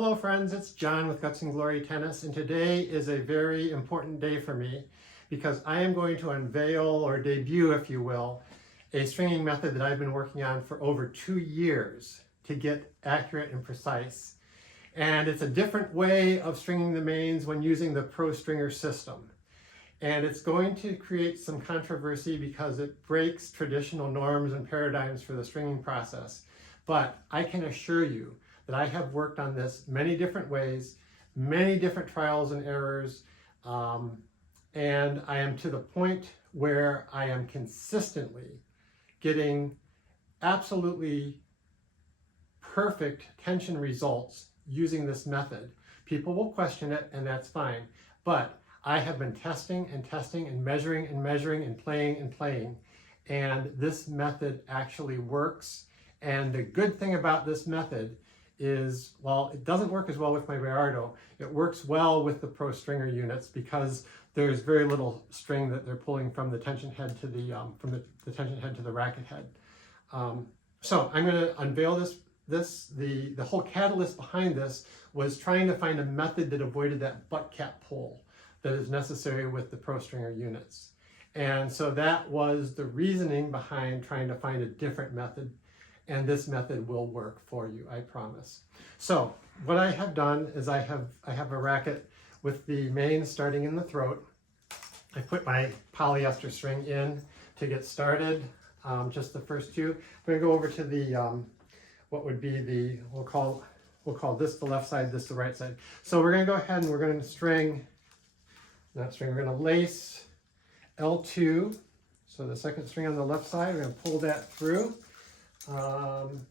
Hello friends, it's John with Guts and Glory Tennis, and today is a very important day for me because I am going to unveil or debut, if you will, a stringing method that I've been working on for over 2 years to get accurate and precise. And it's a different way of stringing the mains when using the Pro Stringer system. And it's going to create some controversy because it breaks traditional norms and paradigms for the stringing process. But I can assure you that I have worked on this many different ways, many different trials and errors, and I am to the point where I am consistently getting absolutely perfect tension results using this method. People will question it, and that's fine, but I have been testing and testing and measuring and playing, and this method actually works. And the good thing about this method is, while it doesn't work as well with my Rayardo, it works well with the Pro Stringer units because there's very little string that they're pulling from the tension head to the tension head to the racket head. So I'm going to unveil this. The whole catalyst behind this was trying to find a method that avoided that butt cap pull that is necessary with the Pro Stringer units. And so that was the reasoning behind trying to find a different method. And this method will work for you, I promise. So what I have done is I have a racket with the main starting in the throat. I put my polyester string in to get started, just the first two. I'm going to go over to the what would be the, we'll call this the left side, this the right side. So we're going to go ahead and we're going to we're going to lace L2. So the second string on the left side, we're going to pull that through.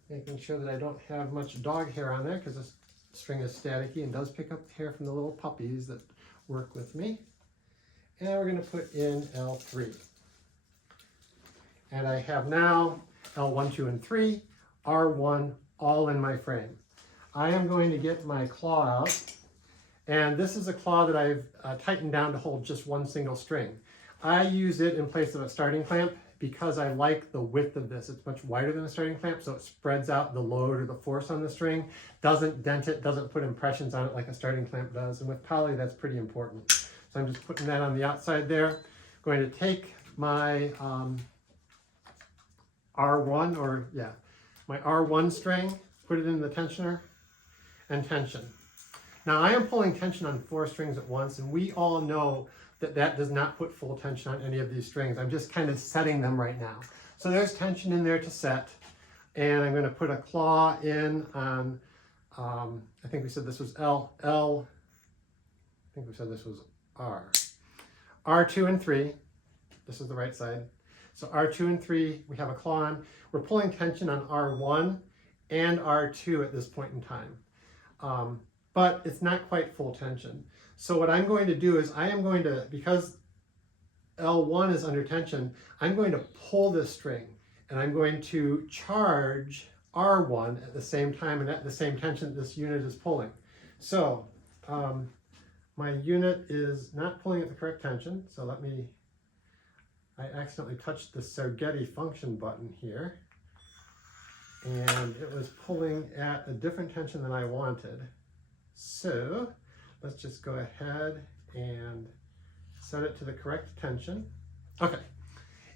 Making sure that I don't have much dog hair on there because this string is staticky and does pick up hair from the little puppies that work with me. And we're going to put in L3. And I have now L1, 2, and 3, R1, all in my frame. I am going to get my claw out, and this is a claw that I've tightened down to hold just one single string. I use it in place of a starting clamp because I like the width of this. It's much wider than a starting clamp, so it spreads out the load or the force on the string, doesn't dent it, doesn't put impressions on it like a starting clamp does. And with poly, that's pretty important. So I'm just putting that on the outside there. I'm going to take my my R1 string, put it in the tensioner, and tension. Now I am pulling tension on 4 strings at once, and we all know that does not put full tension on any of these strings. I'm just kind of setting them right now. So there's tension in there to set, and I'm going to put a claw in on, I think we said this was L, I think we said this was R. R2 and 3, this is the right side. So R2 and 3, we have a claw on. We're pulling tension on R1 and R2 at this point in time. But it's not quite full tension. So what I'm going to do is because L1 is under tension, I'm going to pull this string and I'm going to charge R1 at the same time and at the same tension this unit is pulling. So my unit is not pulling at the correct tension. So I accidentally touched the SERGETTI function button here, and it was pulling at a different tension than I wanted. So let's just go ahead and set it to the correct tension. Okay,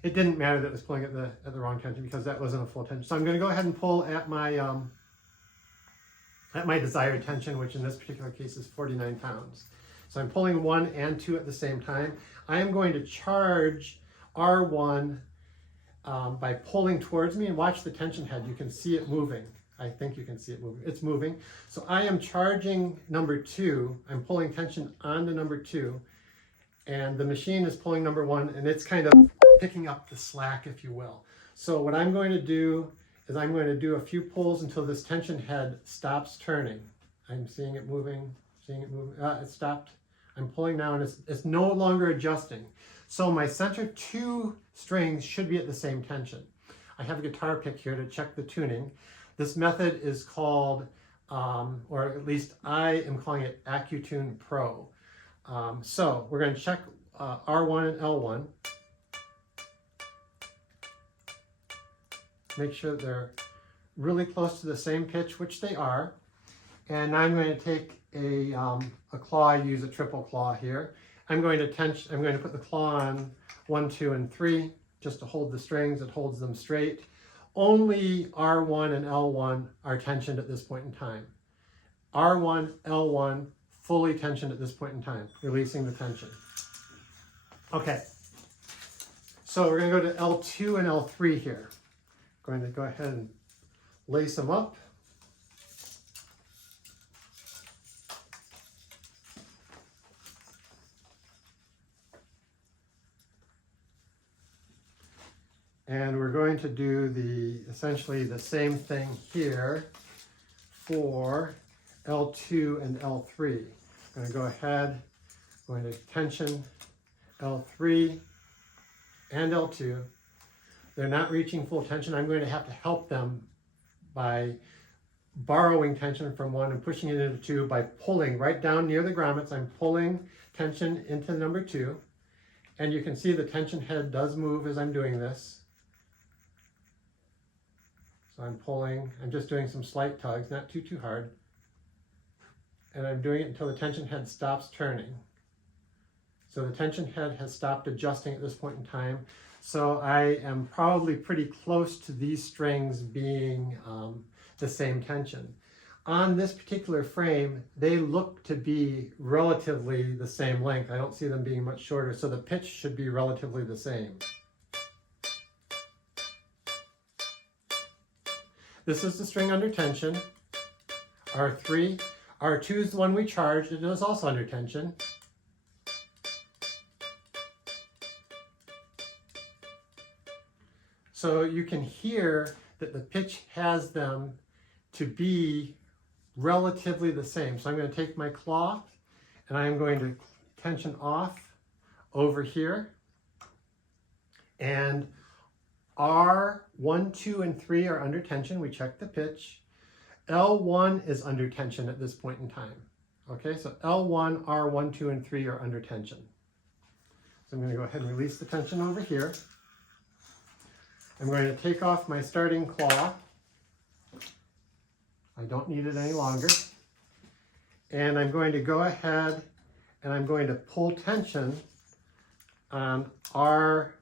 it didn't matter that it was pulling at the wrong tension because that wasn't a full tension. So I'm going to go ahead and pull at my desired tension, which in this particular case is 49 pounds. So I'm pulling 1 and 2 at the same time. I am going to charge R1 by pulling towards me, and watch the tension head. You can see it moving. I think you can see it moving. It's moving. So I am charging number 2. I'm pulling tension onto number 2, and the machine is pulling number 1, and it's kind of picking up the slack, if you will. So what I'm going to do is I'm going to do a few pulls until this tension head stops turning. I'm seeing it moving, it stopped. I'm pulling now, and it's no longer adjusting. So my center 2 strings should be at the same tension. I have a guitar pick here to check the tuning. This method is called, or at least I am calling it AccuTune Pro. So we're going to check R1 and L1. Make sure they're really close to the same pitch, which they are. And now I'm going to take a claw. I use a triple claw here. I'm going to put the claw on 1, 2, and 3 just to hold the strings. It holds them straight. Only R1 and L1 are tensioned at this point in time. R1, L1, fully tensioned at this point in time, releasing the tension. Okay, so we're going to go to L2 and L3 here. Going to go ahead and lace them up. And we're going to do essentially the same thing here for L2 and L3. I'm going to go ahead, going to tension L3 and L2. They're not reaching full tension. I'm going to have to help them by borrowing tension from one and pushing it into 2 by pulling right down near the grommets. I'm pulling tension into number 2. And you can see the tension head does move as I'm doing this. So I'm pulling, I'm just doing some slight tugs, not too hard. And I'm doing it until the tension head stops turning. So the tension head has stopped adjusting at this point in time. So I am probably pretty close to these strings being the same tension. On this particular frame, they look to be relatively the same length. I don't see them being much shorter, so the pitch should be relatively the same. This is the string under tension, R3. R2 is the one we charged. It is also under tension. So you can hear that the pitch has them to be relatively the same. So I'm going to take my claw and I'm going to tension off over here. And R1, 2, and 3 are under tension. We checked the pitch. L1 is under tension at this point in time. Okay, so L1, R1, 2, and 3 are under tension. So I'm going to go ahead and release the tension over here. I'm going to take off my starting claw. I don't need it any longer. And I'm going to go ahead and I'm going to pull tension on R3.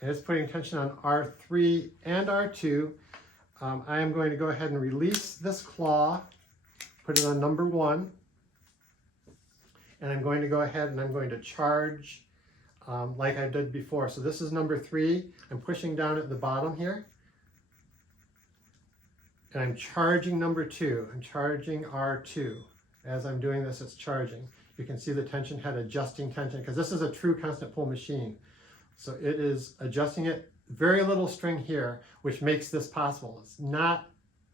And it's putting tension on R3 and R2. I am going to go ahead and release this claw, put it on number 1. And I'm going to go ahead and I'm going to charge like I did before. So this is number 3. I'm pushing down at the bottom here. And I'm charging number 2. I'm charging R2. As I'm doing this, it's charging. You can see the tension head adjusting tension because this is a true constant pull machine. So it is adjusting it. Very little string here, which makes this possible. It's not,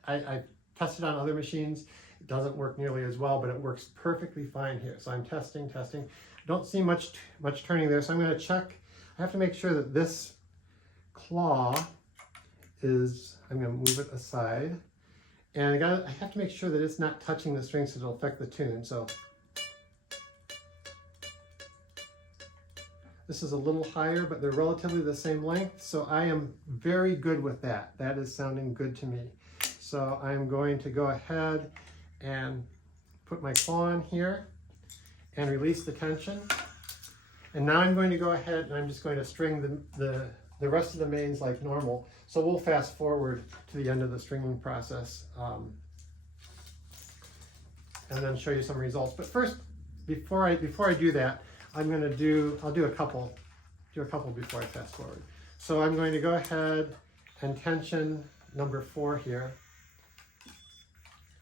I've tested on other machines. It doesn't work nearly as well, but it works perfectly fine here. So I'm testing. Don't see much turning there. So I'm going to check. I have to make sure that this claw is, I'm going to move it aside. And I have to make sure that it's not touching the string so it'll affect the tune. So this is a little higher, but they're relatively the same length. So I am very good with that. That is sounding good to me. So I'm going to go ahead and put my claw in here and release the tension. And now I'm going to go ahead and I'm just going to string the rest of the mains like normal. So we'll fast forward to the end of the stringing process and then show you some results. But first, before I do that, I'll do a couple before I fast forward. So I'm going to go ahead and tension number 4 here.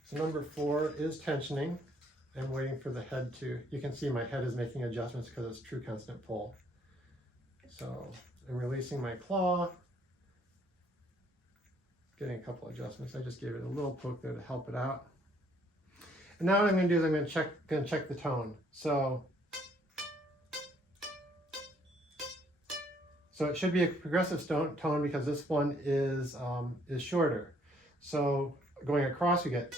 So number 4 is tensioning. I'm waiting for the head to, you can see my head is making adjustments because it's true constant pull. So I'm releasing my claw, getting a couple adjustments. I just gave it a little poke there to help it out. And now what I'm going to do is I'm going to check the tone. So it should be a progressive tone because this one is shorter. So going across, we get.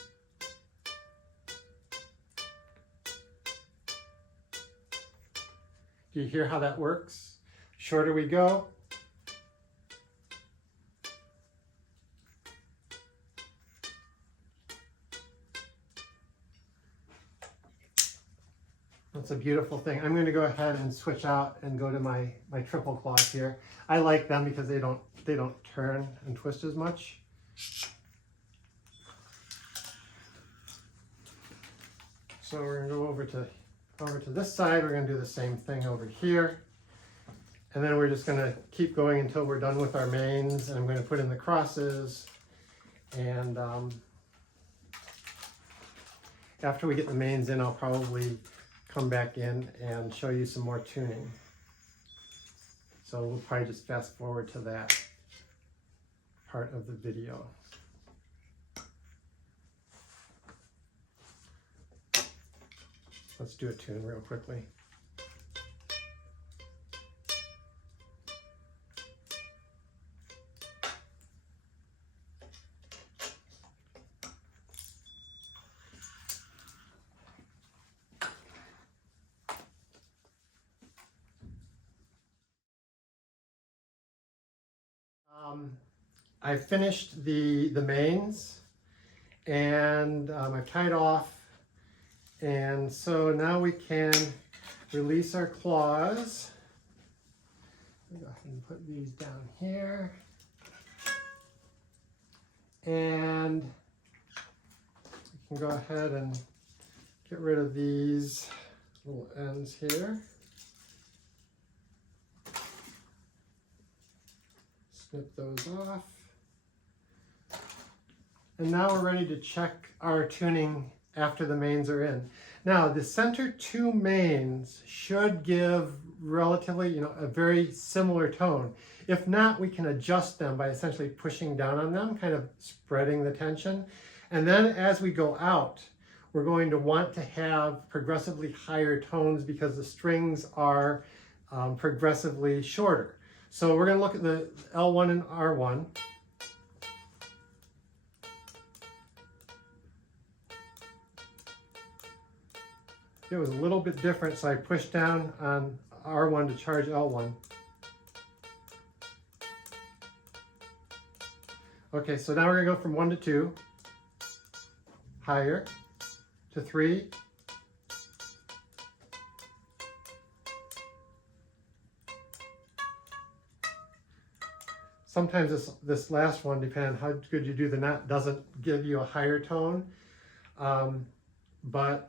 Do you hear how that works? Shorter we go. That's a beautiful thing. I'm going to go ahead and switch out and go to my triple claws here. I like them because they don't turn and twist as much. So we're going to go over to this side. We're going to do the same thing over here. And then we're just going to keep going until we're done with our mains. And I'm going to put in the crosses. And after we get the mains in, I'll probably come back in and show you some more tuning. So we'll probably just fast forward to that part of the video. Let's do a tune real quickly. I finished the mains, and I've tied off, and so now we can release our claws. I'll go ahead and put these down here, and we can go ahead and get rid of these little ends here. Snip those off. And now we're ready to check our tuning after the mains are in. Now the center two mains should give relatively, a very similar tone. If not, we can adjust them by essentially pushing down on them, kind of spreading the tension. And then as we go out, we're going to want to have progressively higher tones because the strings are progressively shorter. So we're going to look at the L1 and R1. It was a little bit different, so I pushed down on R1 to charge L1. Okay, so now we're going to go from 1 to 2, higher, to 3, sometimes this last one, depending on how good you do the knot, doesn't give you a higher tone, but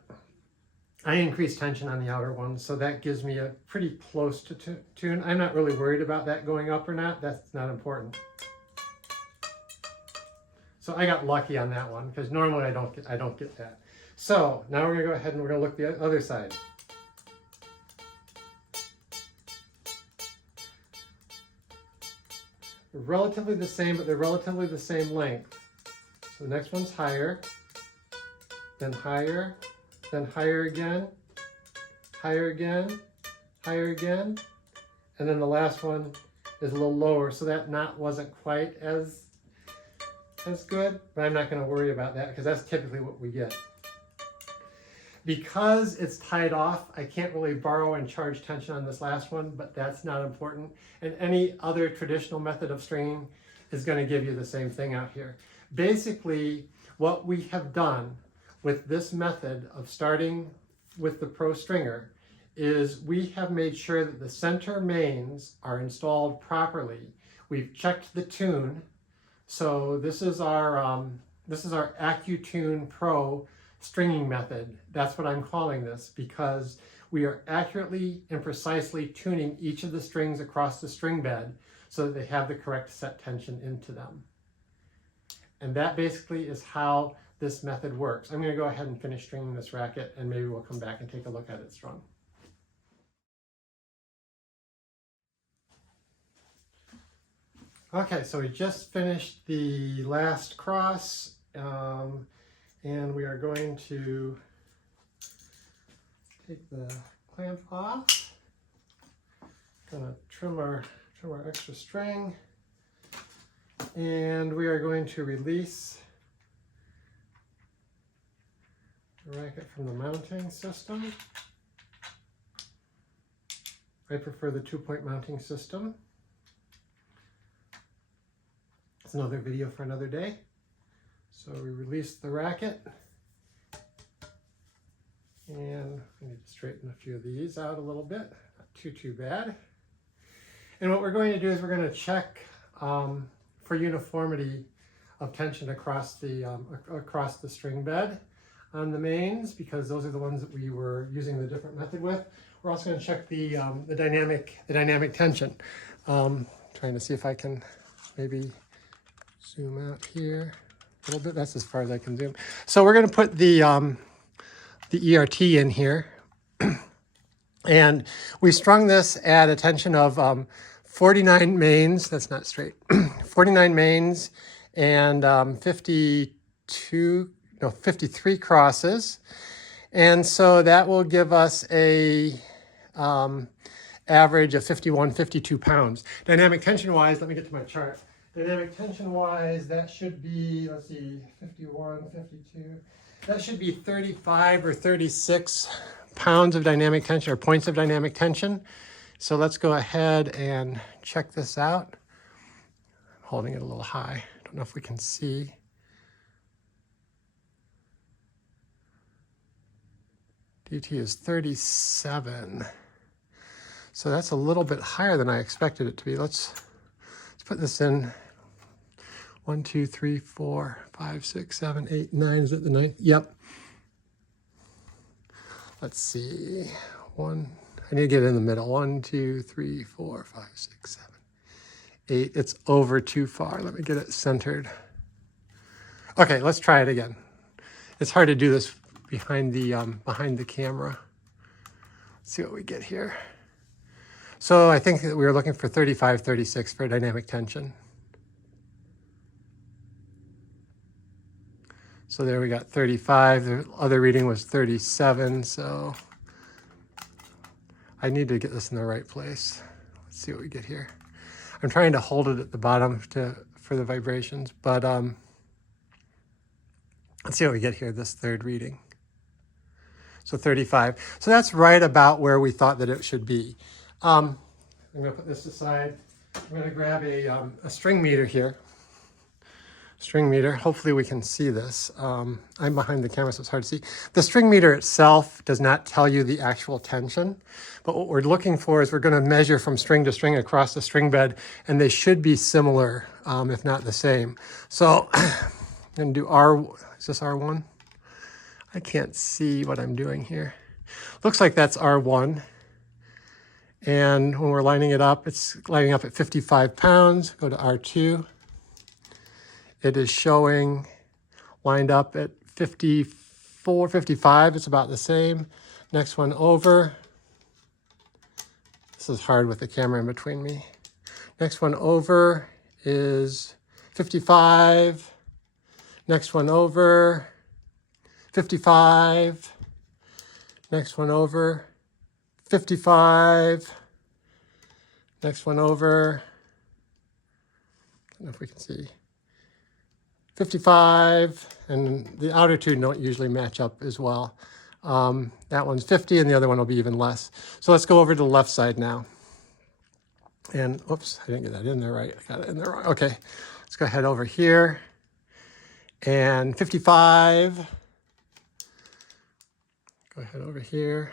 I increase tension on the outer one, so that gives me a pretty close to tune. I'm not really worried about that going up or not. That's not important. So I got lucky on that one because normally I don't get that. So now we're going to go ahead and we're going to look the other side. They're relatively the same, but they're relatively the same length. So the next one's higher, then higher, then higher again, higher again, higher again, and then the last one is a little lower, so that knot wasn't quite as good, but I'm not going to worry about that because that's typically what we get. Because it's tied off, I can't really borrow and charge tension on this last one, but that's not important. And any other traditional method of stringing is going to give you the same thing out here. Basically, what we have done with this method of starting with the Pro Stringer is we have made sure that the center mains are installed properly. We've checked the tune. So this is our AccuTune Pro stringing method. That's what I'm calling this because we are accurately and precisely tuning each of the strings across the string bed so that they have the correct set tension into them. And that basically is how this method works. I'm going to go ahead and finish stringing this racket and maybe we'll come back and take a look at it strung. Okay, so we just finished the last cross and we are going to take the clamp off. Gonna trim our extra string, and we are going to release the racket from the mounting system. I prefer the 2-point mounting system. It's another video for another day. So we release the racket And I need to straighten a few of these out a little bit, not too bad. And what we're going to do is we're going to check for uniformity of tension across the string bed on the mains, because those are the ones that we were using the different method with. We're also going to check the dynamic tension. Trying to see if I can maybe zoom out here a little bit. That's as far as I can zoom. So we're going to put the ERT in here. And we strung this at a tension of 49 mains, that's not straight, 49 mains and 53 crosses. And so that will give us a average of 52 pounds. Dynamic tension wise, let me get to my chart. Dynamic tension wise, that should be, let's see, 51, 52. That should be 35 or 36 pounds of dynamic tension, or points of dynamic tension. So let's go ahead and check this out. I'm holding it a little high. Don't know if we can see. DT is 37. So that's a little bit higher than I expected it to be. Let's put this in. 1, 2, 3, 4, 5, 6, 7, 8, 9. Is it the 9th? Yep. Let's see. I need to get in the middle. 1, 2, 3, 4, 5, 6, 7, 8. It's over too far. Let me get it centered. Okay, let's try it again. It's hard to do this behind the camera. Let's see what we get here. So I think that we were looking for 35, 36 for dynamic tension. So there we got 35. The other reading was 37. So I need to get this in the right place. Let's see what we get here. I'm trying to hold it at the bottom for the vibrations, but let's see what we get here, this third reading. So 35. So that's right about where we thought that it should be. I'm going to put this aside. I'm going to grab a string meter here. String meter. Hopefully we can see this. I'm behind the camera, so it's hard to see. The string meter itself does not tell you the actual tension, but what we're looking for is we're going to measure from string to string across the string bed, and they should be similar, if not the same. So I'm going to do is this R1? I can't see what I'm doing here. Looks like that's R1. And when we're lining it up, it's lining up at 55 pounds. Go to R2. It is showing lined up at 54, 55. It's about the same. Next one over. This is hard with the camera in between me. Next one over is 55. Next one over, 55. Next one over, 55. Next one over, I don't know if we can see, 55. And the outer two don't usually match up as well. That one's 50 and the other one will be even less. So let's go over to the left side now. And oops, I didn't get that in there right. I got it in there wrong. Okay, let's go ahead over here. And 55. Go ahead over here.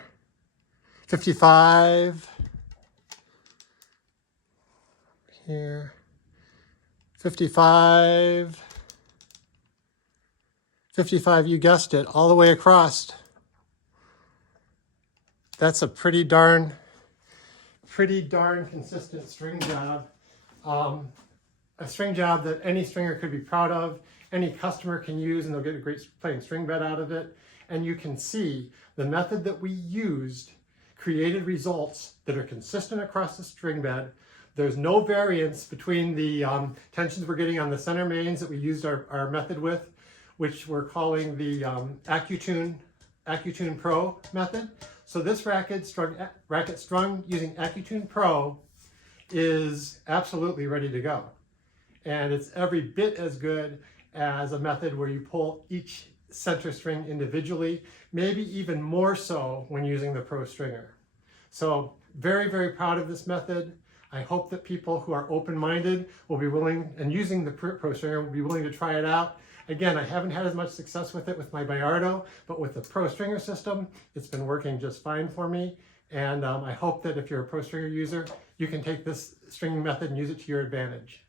55. Here. 55. 55, you guessed it, all the way across. That's a pretty darn consistent string job. A string job that any stringer could be proud of, any customer can use, and they'll get a great playing string bed out of it. And you can see the method that we used created results that are consistent across the string bed. There's no variance between the tensions we're getting on the center mains that we used our method with, which we're calling the AccuTune Pro method. So this racket strung using AccuTune Pro is absolutely ready to go. And it's every bit as good as a method where you pull each center string individually, maybe even more so when using the Pro stringer. So very, very proud of this method. I hope that people who are open-minded will be willing, and using the Pro stringer will be willing to try it out. Again, I haven't had as much success with it with my Bayardo, but with the Pro Stringer system, it's been working just fine for me. And I hope that if you're a Pro Stringer user, you can take this stringing method and use it to your advantage.